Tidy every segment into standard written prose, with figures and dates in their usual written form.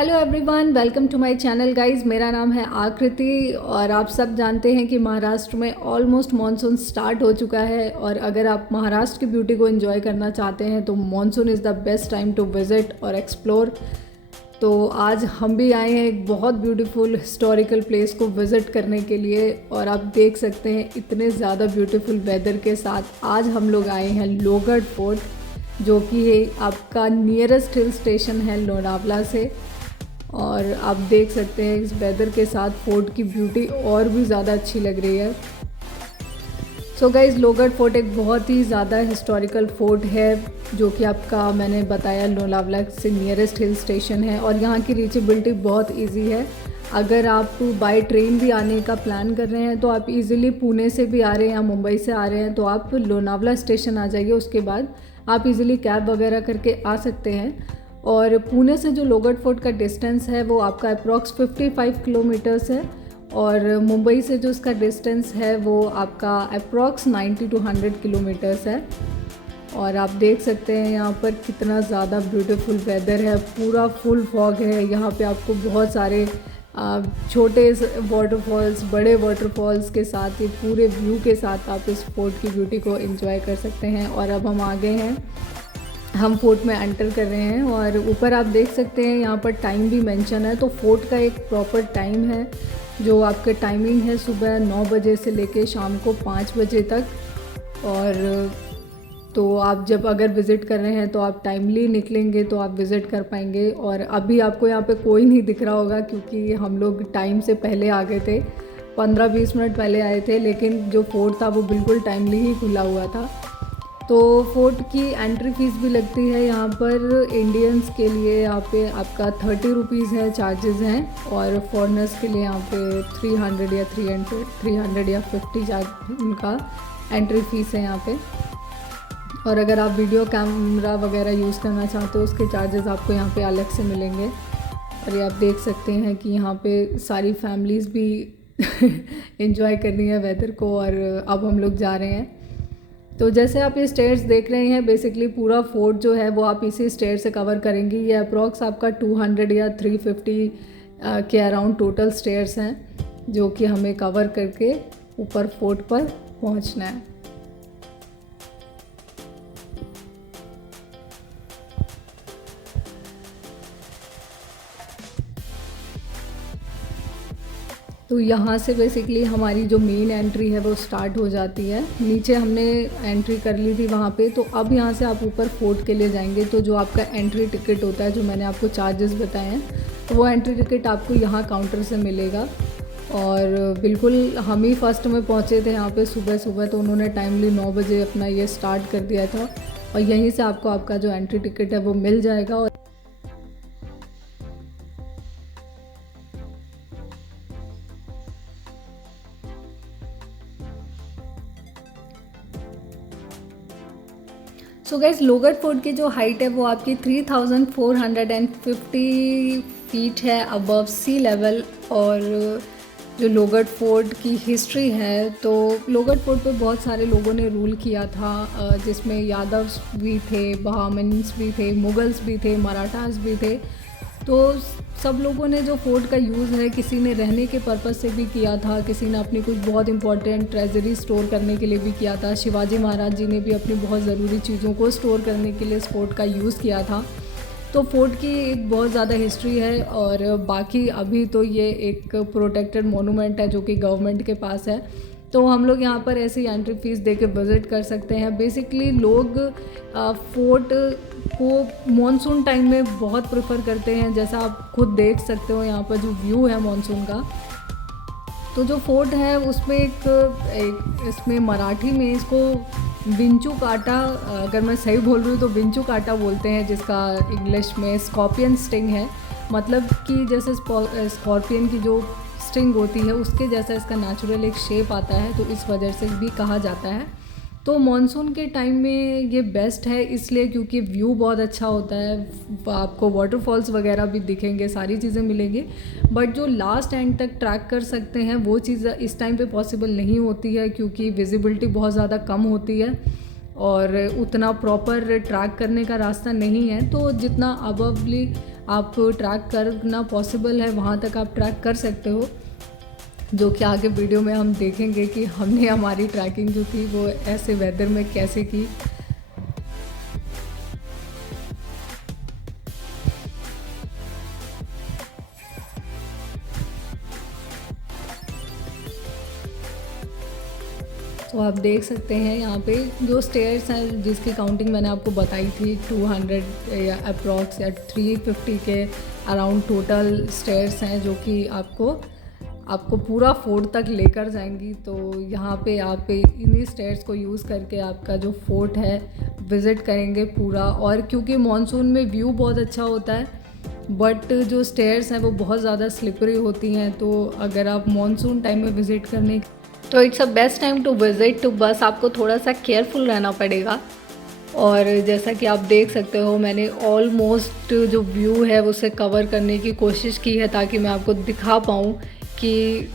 Hello everyone, welcome to my channel guys. मेरा नाम है आकृति और आप सब जानते हैं कि महाराष्ट्र में ऑलमोस्ट मॉनसून स्टार्ट हो चुका है। और अगर आप महाराष्ट्र की ब्यूटी को एंजॉय करना चाहते हैं तो monsoon is the best time to visit और एक्सप्लोर। तो आज हम भी आए हैं एक बहुत ब्यूटीफुल हिस्टोरिकल प्लेस को विज़िट करने के लिए। और आप देख सकते हैं इतने ज़्यादा ब्यूटीफुल वेदर के साथ आज हम लोग आए हैं लोहगढ़ फोर्ट, जो कि आपका नियरेस्ट हिल स्टेशन है लोनावला से। और आप देख सकते हैं इस वेदर के साथ फोर्ट की ब्यूटी और भी ज़्यादा अच्छी लग रही है। सो गाइज, लोहगढ़ फोर्ट एक बहुत ही ज़्यादा हिस्टोरिकल फोर्ट है, जो कि आपका मैंने बताया लोनावला से नियरेस्ट हिल स्टेशन है। और यहाँ की रीचेबिलिटी बहुत इजी है। अगर आप बाय ट्रेन भी आने का प्लान कर रहे हैं तो आप इजीली पुणे से भी आ रहे हैं या मुंबई से आ रहे हैं तो आप लोनावला स्टेशन आ जाइए। उसके बाद आप इजीली कैब वगैरह करके आ सकते हैं। और पुणे से जो लोहगढ़ फोर्ट का डिस्टेंस है वो आपका अप्रॉक्स 55 किलोमीटर्स है। और मुंबई से जो उसका डिस्टेंस है वो आपका अप्रॉक्स 90 to 100 किलोमीटर्स है। और आप देख सकते हैं यहाँ पर कितना ज़्यादा ब्यूटीफुल वेदर है, पूरा फुल फॉग है। यहाँ पे आपको बहुत सारे छोटे वाटरफॉल्स, बड़े वाटरफॉल्स के साथ, ये पूरे व्यू के साथ आप इस फोर्ट की ब्यूटी को एंजॉय कर सकते हैं। और अब हम आ गए हैं, हम फोर्ट में एंटर कर रहे हैं। और ऊपर आप देख सकते हैं यहाँ पर टाइम भी मेंशन है। तो फोर्ट का एक प्रॉपर टाइम है, जो आपके टाइमिंग है सुबह 9 बजे से लेके शाम को 5 बजे तक। और तो आप जब अगर विज़िट कर रहे हैं तो आप टाइमली निकलेंगे तो आप विज़िट कर पाएंगे। और अभी आपको यहाँ पे कोई नहीं दिख रहा होगा क्योंकि हम लोग टाइम से पहले आ गए थे, 15-20 मिनट पहले आए थे। लेकिन जो फोर्ट था वो बिल्कुल टाइमली ही खुला हुआ था। तो फोर्ट की एंट्री फ़ीस भी लगती है यहाँ पर इंडियंस के लिए। यहाँ पे आपका 30 रुपीज़ है, चार्जेस हैं। और फॉरेनर्स के लिए यहाँ पे 300 या 50 चार्ज उनका एंट्री फ़ीस है यहाँ पे। और अगर आप वीडियो कैमरा वगैरह यूज़ करना चाहते हो उसके चार्जेस आपको यहाँ पे अलग से मिलेंगे। और ये आप देख सकते हैं कि यहाँ पे सारी फैमिलीज़ भी इंजॉय कर रही है वेदर को। और अब हम लोग जा रहे हैं। तो जैसे आप ये स्टेयर्स देख रहे हैं, बेसिकली पूरा फोर्ट जो है वो आप इसी स्टेयर से कवर करेंगे। ये अप्रॉक्स आपका 200 या 350 के अराउंड टोटल स्टेयर्स हैं, जो कि हमें कवर करके ऊपर फोर्ट पर पहुंचना है। तो यहाँ से बेसिकली हमारी जो मेन एंट्री है वो स्टार्ट हो जाती है। नीचे हमने एंट्री कर ली थी वहाँ पे। तो अब यहाँ से आप ऊपर फोर्ट के लिए जाएंगे तो जो आपका एंट्री टिकट होता है, जो मैंने आपको चार्जेस बताए हैं, तो वो एंट्री टिकट आपको यहाँ काउंटर से मिलेगा। और बिल्कुल हम ही फर्स्ट में पहुँचे थे यहाँ पे सुबह, तो उन्होंने टाइमली 9 बजे अपना ये स्टार्ट कर दिया था। और यहीं से आपको आपका जो एंट्री टिकट है वो मिल जाएगा। और सो गाइस, लोहगढ़ फोर्ट की जो हाइट है वो आपकी 3450 फीट है अबव सी लेवल। और जो लोहगढ़ फोर्ट की हिस्ट्री है, तो लोहगढ़ फोर्ट पे बहुत सारे लोगों ने रूल किया था, जिसमें यादव्स भी थे, ब्राह्मण्स भी थे, मुगल्स भी थे, मराठास भी थे। तो सब लोगों ने जो फोर्ट का यूज़ है, किसी ने रहने के पर्पज़ से भी किया था, किसी ने अपनी कुछ बहुत इंपॉर्टेंट ट्रेजरी स्टोर करने के लिए भी किया था। शिवाजी महाराज जी ने भी अपनी बहुत ज़रूरी चीज़ों को स्टोर करने के लिए इस फोर्ट का यूज़ किया था। तो फोर्ट की एक बहुत ज़्यादा हिस्ट्री है। और बाकी अभी तो ये एक प्रोटेक्टेड मोनूमेंट है जो कि गवर्नमेंट के पास है। तो हम लोग यहाँ पर ऐसी एंट्री फ़ीस दे के विज़िट कर सकते हैं। बेसिकली लोग फोर्ट को मॉनसून टाइम में बहुत प्रेफर करते हैं, जैसा आप खुद देख सकते हो यहाँ पर जो व्यू है मॉनसून का। तो जो फोर्ट है उसमें एक इसमें मराठी में इसको विंचू काटा, अगर मैं सही बोल रही हूँ तो विंचू काटा बोलते हैं, जिसका इंग्लिश में स्कॉर्पियन स्टिंग है। मतलब कि जैसे स्कॉर्पियन की जो स्टिंग होती है उसके जैसा इसका नेचुरल एक शेप आता है, तो इस वजह से भी कहा जाता है। तो मॉनसून के टाइम में ये बेस्ट है इसलिए क्योंकि व्यू बहुत अच्छा होता है, आपको वाटरफॉल्स वगैरह भी दिखेंगे, सारी चीज़ें मिलेंगी। बट जो लास्ट एंड तक ट्रैक कर सकते हैं वो चीज़ इस टाइम पे पॉसिबल नहीं होती है, क्योंकि विजिबिलिटी बहुत ज़्यादा कम होती है और उतना प्रॉपर ट्रैक करने का रास्ता नहीं है। तो जितना अबवली आप ट्रैक करना पॉसिबल है, वहाँ तक आप ट्रैक कर सकते हो, जो कि आगे वीडियो में हम देखेंगे कि हमने हमारी ट्रैकिंग जो थी वो ऐसे वेदर में कैसे की। तो आप देख सकते हैं यहाँ पे जो स्टेयर्स हैं जिसकी काउंटिंग मैंने आपको बताई थी 200 या अप्रॉक्स या 350 के अराउंड टोटल स्टेयर्स हैं, जो कि आपको पूरा फोर्ट तक लेकर जाएंगी। तो यहाँ पे आप इन्हीं स्टेयर्स को यूज़ करके आपका जो फोर्ट है विज़िट करेंगे पूरा। और क्योंकि मॉनसून में व्यू बहुत अच्छा होता है, बट जो स्टेयर्स हैं वो बहुत ज़्यादा स्लिपरी होती हैं, तो अगर आप मॉनसून टाइम में विज़िट करने तो it's a best time to visit. तो बस आपको थोड़ा सा केयरफुल रहना पड़ेगा। और जैसा कि आप देख सकते हो मैंने ऑलमोस्ट जो व्यू है उसे कवर करने की कोशिश की है, ताकि मैं आपको दिखा पाऊँ कि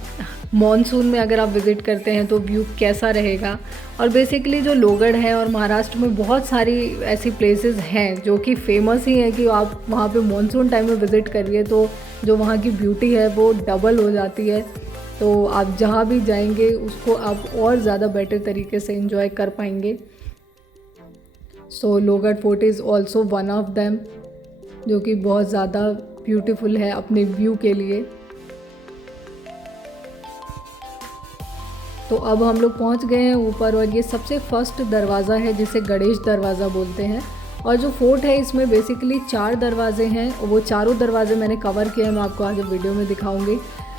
मॉनसून में अगर आप विज़िट करते हैं तो व्यू कैसा रहेगा। और बेसिकली जो लोहगढ़ है और महाराष्ट्र में बहुत सारी ऐसी प्लेसेस हैं जो कि फ़ेमस ही हैं कि आप वहाँ पे मॉनसून टाइम में विज़िट करिए तो जो वहाँ की ब्यूटी है वो डबल हो जाती है। तो आप जहाँ भी जाएंगे उसको आप और ज़्यादा बेटर तरीके से एंजॉय कर पाएंगे। So Lohagarh fort is also one of them, जो कि बहुत ज़्यादा ब्यूटीफुल है अपने व्यू के लिए। तो अब हम लोग पहुंच गए हैं ऊपर, और ये सबसे फर्स्ट दरवाज़ा है जिसे गणेश दरवाज़ा बोलते हैं। और जो फोर्ट है इसमें बेसिकली 4 दरवाजे हैं, और वो चारों दरवाजे मैंने कवर किए हैं, मैं आपको आगे वीडियो में दिखाऊंगी।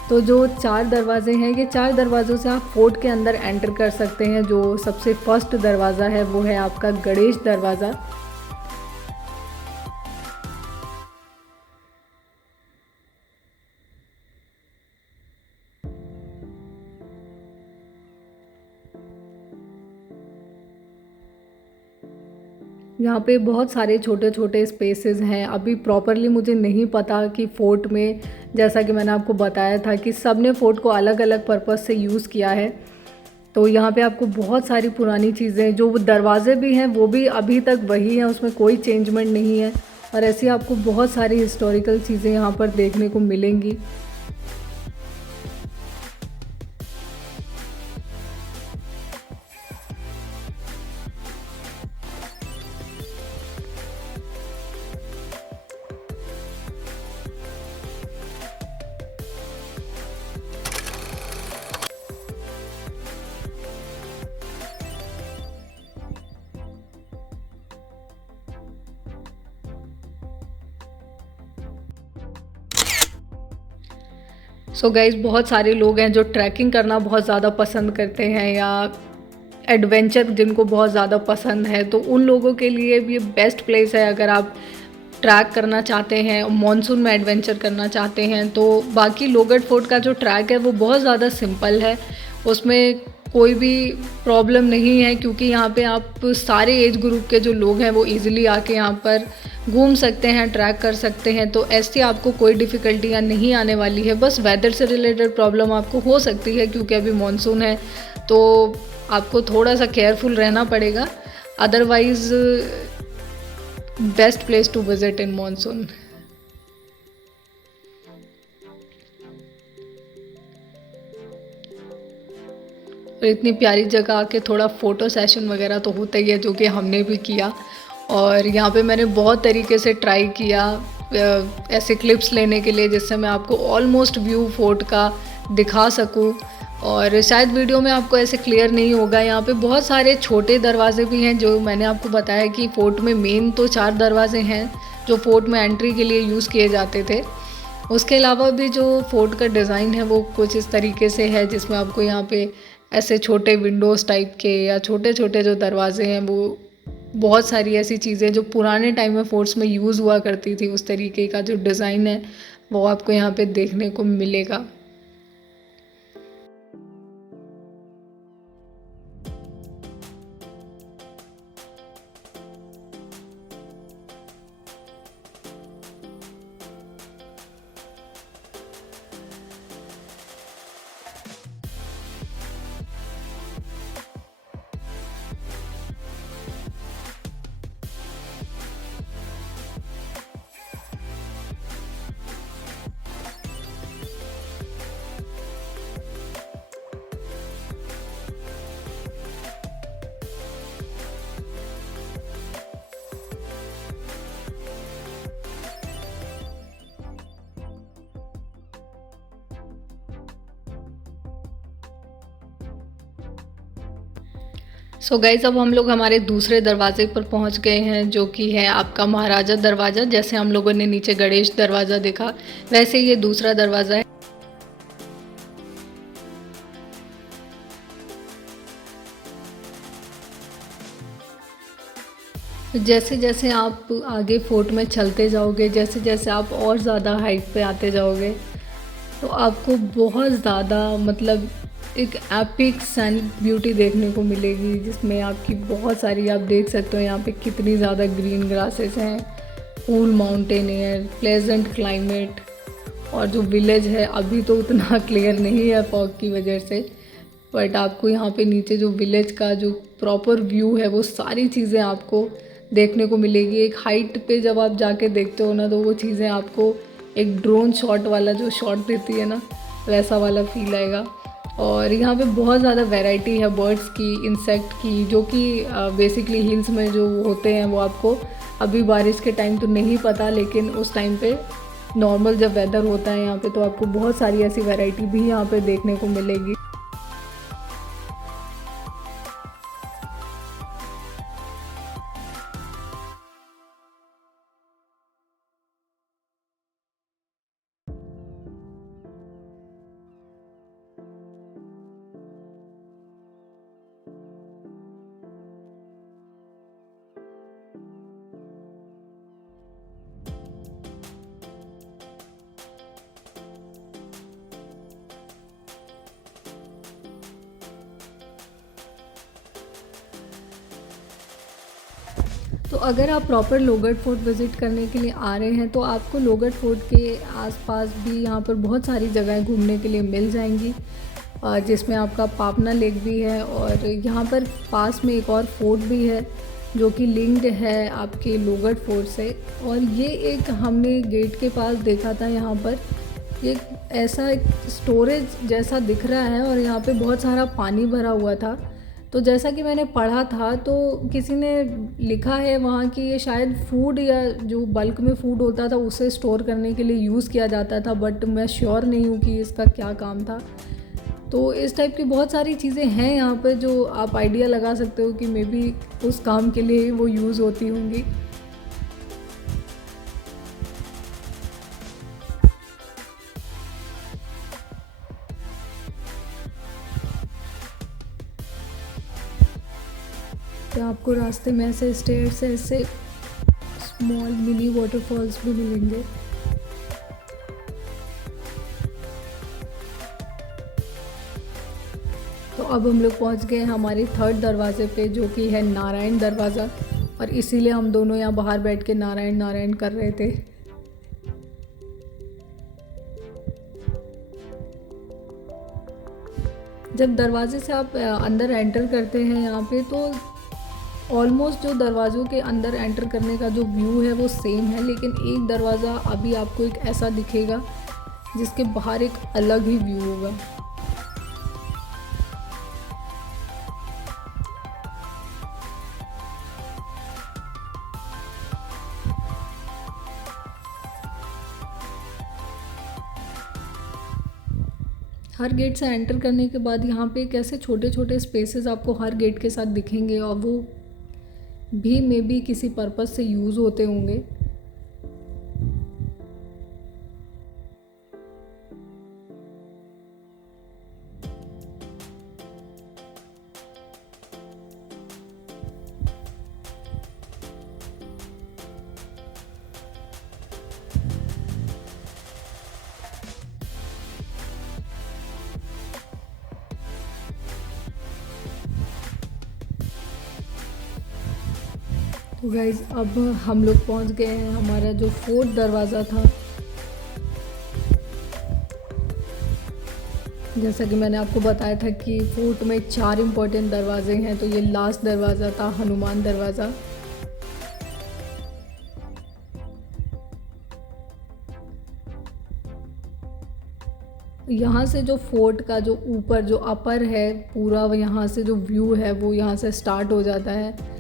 तो जो 4 दरवाजे हैं, ये 4 दरवाज़ों से आप फोर्ट के अंदर एंटर कर सकते हैं। जो सबसे फर्स्ट दरवाज़ा है वो है आपका गणेश दरवाज़ा। यहाँ पे बहुत सारे छोटे छोटे स्पेसेस हैं। अभी प्रॉपरली मुझे नहीं पता कि फ़ोर्ट में, जैसा कि मैंने आपको बताया था कि सब ने फ़ोर्ट को अलग अलग पर्पज़ से यूज़ किया है। तो यहाँ पे आपको बहुत सारी पुरानी चीज़ें, जो वो दरवाजे भी हैं वो भी अभी तक वही हैं, उसमें कोई चेंजमेंट नहीं है। और ऐसी आपको बहुत सारी हिस्टोरिकल चीज़ें यहाँ पर देखने को मिलेंगी। सो गाइज़, बहुत सारे लोग हैं जो ट्रैकिंग करना बहुत ज़्यादा पसंद करते हैं, या एडवेंचर जिनको बहुत ज़्यादा पसंद है, तो उन लोगों के लिए भी ये बेस्ट प्लेस है। अगर आप ट्रैक करना चाहते हैं, मॉनसून में एडवेंचर करना चाहते हैं, तो बाकी लोहगढ़ फोर्ट का जो ट्रैक है वो बहुत ज़्यादा सिंपल है, उसमें कोई भी प्रॉब्लम नहीं है, क्योंकि यहाँ पे आप सारे एज ग्रुप के जो लोग हैं वो इजीली आके यहाँ पर घूम सकते हैं, ट्रैक कर सकते हैं। तो ऐसी आपको कोई डिफ़िकल्टियाँ नहीं आने वाली है। बस वेदर से रिलेटेड प्रॉब्लम आपको हो सकती है, क्योंकि अभी मॉनसून है तो आपको थोड़ा सा केयरफुल रहना पड़ेगा। Otherwise best place to visit in monsoon. और इतनी प्यारी जगह आके थोड़ा फ़ोटो सेशन वगैरह तो होता ही है, जो कि हमने भी किया। और यहाँ पे मैंने बहुत तरीके से ट्राई किया ऐसे क्लिप्स लेने के लिए, जिससे मैं आपको ऑलमोस्ट व्यू फोर्ट का दिखा सकूँ। और शायद वीडियो में आपको ऐसे क्लियर नहीं होगा। यहाँ पे बहुत सारे छोटे दरवाजे भी हैं, जो मैंने आपको बताया कि फ़ोर्ट में मेन तो 4 दरवाजे हैं जो फ़ोर्ट में एंट्री के लिए यूज़ किए जाते थे। उसके अलावा भी जो फ़ोर्ट का डिज़ाइन है वो कुछ इस तरीके से है, जिसमें आपको यहाँ पे ऐसे छोटे विंडोज़ टाइप के या छोटे छोटे जो दरवाजे हैं, वो बहुत सारी ऐसी चीज़ें जो पुराने टाइम में फोर्ट्स में यूज़ हुआ करती थी, उस तरीके का जो डिज़ाइन है वो आपको यहाँ पे देखने को मिलेगा। सो गाइज अब हम लोग हमारे दूसरे दरवाजे पर पहुंच गए हैं, जो कि है आपका महाराजा दरवाज़ा। जैसे हम लोगों ने नीचे गणेश दरवाज़ा देखा, वैसे ये दूसरा दरवाज़ा है। जैसे जैसे आप आगे फोर्ट में चलते जाओगे, जैसे जैसे आप और ज़्यादा हाइट पे आते जाओगे, तो आपको बहुत ज़्यादा मतलब एक एपिक सैनिक ब्यूटी देखने को मिलेगी, जिसमें आपकी बहुत सारी, आप देख सकते हो यहाँ पे कितनी ज़्यादा ग्रीन ग्रासेस हैं, cool mountain air, pleasant climate. और जो विलेज है अभी तो उतना क्लियर नहीं है फॉग की वजह से, बट आपको यहाँ पे नीचे जो विलेज का जो प्रॉपर व्यू है वो सारी चीज़ें आपको देखने को मिलेगी। एक हाइट पे जब आप जाके देखते हो ना, तो वो चीज़ें आपको एक ड्रोन शॉट वाला जो शॉट देती है ना, वैसा वाला फील आएगा। और यहाँ पे बहुत ज़्यादा वैरायटी है बर्ड्स की, इंसेक्ट की, जो कि बेसिकली हिल्स में जो होते हैं वो आपको अभी बारिश के टाइम तो नहीं पता, लेकिन उस टाइम पे नॉर्मल जब वेदर होता है यहाँ पे, तो आपको बहुत सारी ऐसी वैरायटी भी यहाँ पे देखने को मिलेगी। तो अगर आप प्रॉपर लोहगढ़ फोर्ट विज़िट करने के लिए आ रहे हैं, तो आपको लोहगढ़ फोर्ट के आसपास भी यहाँ पर बहुत सारी जगहें घूमने के लिए मिल जाएंगी, जिसमें आपका पापना लेक भी है। और यहाँ पर पास में एक और फोर्ट भी है जो कि लिंक्ड है आपके लोहगढ़ फोर्ट से। और ये एक हमने गेट के पास देखा था, यहाँ पर एक ऐसा एक स्टोरेज जैसा दिख रहा है, और यहाँ पे बहुत सारा पानी भरा हुआ था। तो जैसा कि मैंने पढ़ा था, तो किसी ने लिखा है वहाँ कि ये शायद फूड या जो बल्क में फूड होता था उसे स्टोर करने के लिए यूज़ किया जाता था, बट मैं श्योर नहीं हूँ कि इसका क्या काम था। तो इस टाइप की बहुत सारी चीज़ें हैं यहाँ पे, जो आप आइडिया लगा सकते हो कि मे बी उस काम के लिए वो यूज़ होती होंगी। तो आपको रास्ते में ऐसे स्टेयर से ऐसे स्मॉल मिनी वाटरफॉल्स भी मिलेंगे। तो अब हम लोग पहुंच गए हमारे थर्ड दरवाजे पे, जो कि है नारायण दरवाज़ा, और इसीलिए हम दोनों यहाँ बाहर बैठ के नारायण नारायण कर रहे थे। जब दरवाजे से आप अंदर एंटर करते हैं यहाँ पे, तो ऑलमोस्ट जो दरवाज़ों के अंदर एंटर करने का जो व्यू है वो सेम है, लेकिन एक दरवाज़ा अभी आपको एक ऐसा दिखेगा जिसके बाहर एक अलग ही व्यू होगा। हर गेट से एंटर करने के बाद यहाँ पे कैसे छोटे छोटे स्पेसेस आपको हर गेट के साथ दिखेंगे, और वो भी मे बी किसी पर्पस से यूज़ होते होंगे। तो गाइज़ अब हम लोग पहुंच गए हैं हमारा जो फोर्थ दरवाज़ा था। जैसा कि मैंने आपको बताया था कि फोर्ट में 4 इम्पोर्टेंट दरवाजे हैं, तो ये लास्ट दरवाज़ा था हनुमान दरवाज़ा। यहाँ से जो फोर्ट का जो ऊपर जो अपर है पूरा, यहाँ से जो व्यू है वो यहाँ से स्टार्ट हो जाता है।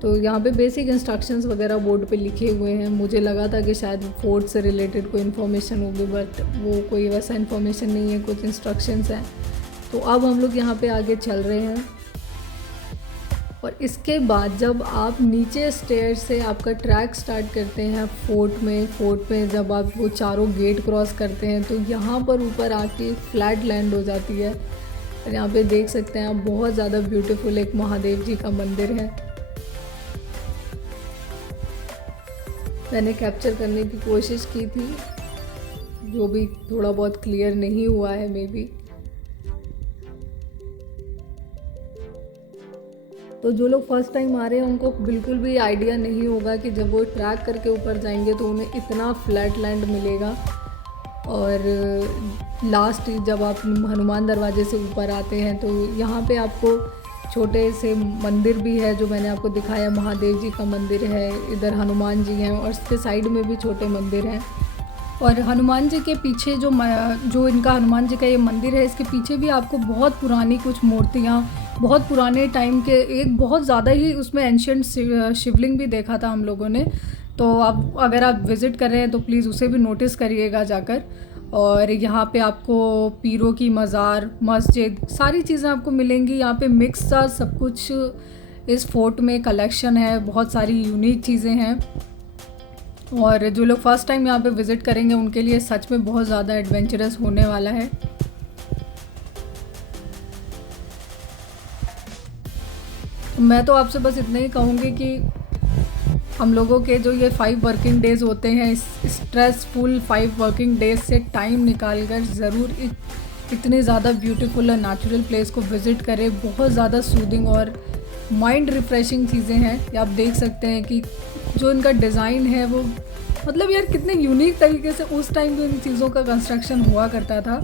तो यहाँ पे बेसिक इंस्ट्रक्शंस वगैरह बोर्ड पे लिखे हुए हैं। मुझे लगा था कि शायद फोर्ट से रिलेटेड कोई इन्फॉर्मेशन होगी, बट वो कोई वैसा इन्फॉर्मेशन नहीं है, कुछ इंस्ट्रक्शंस हैं। तो अब हम लोग यहाँ पे आगे चल रहे हैं। और इसके बाद जब आप नीचे स्टेयर से आपका ट्रैक स्टार्ट करते हैं फोर्ट में जब आप वो चारों गेट क्रॉस करते हैं तो यहाँ पर ऊपर आके फ्लैट लैंड हो जाती है। और यहाँ पे देख सकते हैं आप, बहुत ज़्यादा ब्यूटीफुल एक महादेव जी का मंदिर है। मैंने कैप्चर करने की कोशिश की थी, जो भी थोड़ा बहुत क्लियर नहीं हुआ है मे बी। तो जो लोग फर्स्ट टाइम आ रहे हैं उनको बिल्कुल भी आइडिया नहीं होगा कि जब वो ट्रैक करके ऊपर जाएंगे तो उन्हें इतना फ्लैट लैंड मिलेगा। और लास्ट जब आप हनुमान दरवाजे से ऊपर आते हैं तो यहाँ पे आपको छोटे से मंदिर भी है, जो मैंने आपको दिखाया, महादेव जी का मंदिर है, इधर हनुमान जी हैं और इसके साइड में भी छोटे मंदिर हैं। और हनुमान जी के पीछे जो इनका हनुमान जी का ये मंदिर है, इसके पीछे भी आपको बहुत पुरानी कुछ मूर्तियाँ, बहुत पुराने टाइम के, एक बहुत ज़्यादा ही उसमें एंशिएंट शिवलिंग भी देखा था हम लोगों ने। तो आप अगर आप विज़िट कर रहे हैं तो प्लीज़ उसे भी नोटिस करिएगा जाकर। और यहाँ पे आपको पीरों की मज़ार, मस्जिद, सारी चीज़ें आपको मिलेंगी। यहाँ पे मिक्स सा सब कुछ इस फोर्ट में कलेक्शन है, बहुत सारी यूनिक चीज़ें हैं। और जो लोग फर्स्ट टाइम यहाँ पे विज़िट करेंगे उनके लिए सच में बहुत ज़्यादा एडवेंचरस होने वाला है। मैं तो आपसे बस इतना ही कहूँगी कि हम लोगों के जो ये 5 वर्किंग डेज़ होते हैं, इस स्ट्रेसफुल 5 वर्किंग डेज़ से टाइम निकाल कर ज़रूर इतने ज़्यादा ब्यूटीफुल और नेचुरल प्लेस को विज़िट करें। बहुत ज़्यादा सूदिंग और माइंड रिफ़्रेशिंग चीज़ें हैं। ये आप देख सकते हैं कि जो इनका डिज़ाइन है वो, मतलब यार कितने यूनिक तरीके से उस टाइम पे इन चीज़ों का कंस्ट्रक्शन हुआ करता था।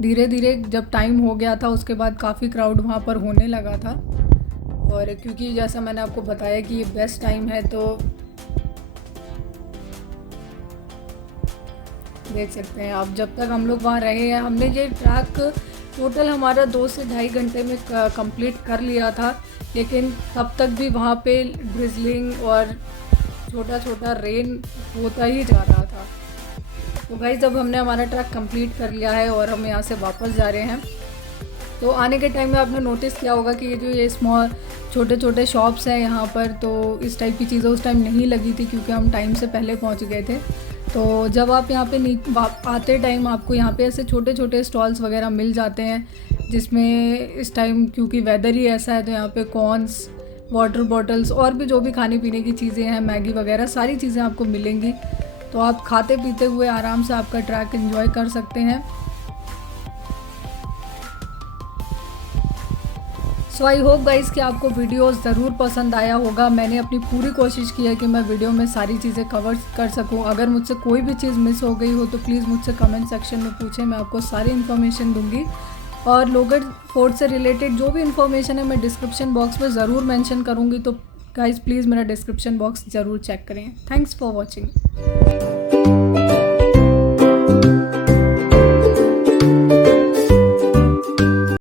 धीरे धीरे जब टाइम हो गया था उसके बाद काफ़ी क्राउड वहाँ पर होने लगा था। और क्योंकि जैसा मैंने आपको बताया कि ये बेस्ट टाइम है, तो देख सकते हैं आप, जब तक हम लोग वहाँ रहे हैं, हमने ये ट्रैक टोटल हमारा 2 से ढाई घंटे में कंप्लीट कर लिया था। लेकिन तब तक भी वहाँ पे ड्रिजलिंग और छोटा छोटा रेन होता ही जा रहा था। तो गाइस, जब हमने हमारा ट्रैक कंप्लीट कर लिया है और हम यहाँ से वापस जा रहे हैं, तो आने के टाइम में आपने नोटिस किया होगा कि ये स्मॉल छोटे छोटे शॉप्स हैं यहाँ पर, तो इस टाइप की चीज़ें उस टाइम नहीं लगी थी क्योंकि हम टाइम से पहले पहुँच गए थे। तो जब आप यहाँ पे आते टाइम आपको यहाँ पे ऐसे छोटे छोटे स्टॉल्स वगैरह मिल जाते हैं, जिसमें इस टाइम क्योंकि वेदर ही ऐसा है तो यहाँ पे कॉर्न्स, वाटर बॉटल्स और भी जो भी खाने पीने की चीज़ें हैं, मैगी वगैरह सारी चीज़ें आपको मिलेंगी। तो आप खाते पीते हुए आराम से आपका ट्रैक एंजॉय कर सकते हैं। सो आई होप गाइस कि आपको वीडियो ज़रूर पसंद आया होगा। मैंने अपनी पूरी कोशिश की है कि मैं वीडियो में सारी चीज़ें कवर कर सकूं। अगर मुझसे कोई भी चीज़ मिस हो गई हो तो प्लीज़ मुझसे कमेंट सेक्शन में पूछें, मैं आपको सारी इन्फॉर्मेशन दूंगी। और लोहगढ़ फोर्ट से रिलेटेड जो भी इन्फॉर्मेशन है मैं डिस्क्रिप्शन बॉक्स में ज़रूर मेंशन करूँगी, तो गाइस प्लीज़ मेरा डिस्क्रिप्शन बॉक्स ज़रूर चेक करें। Thanks for watching.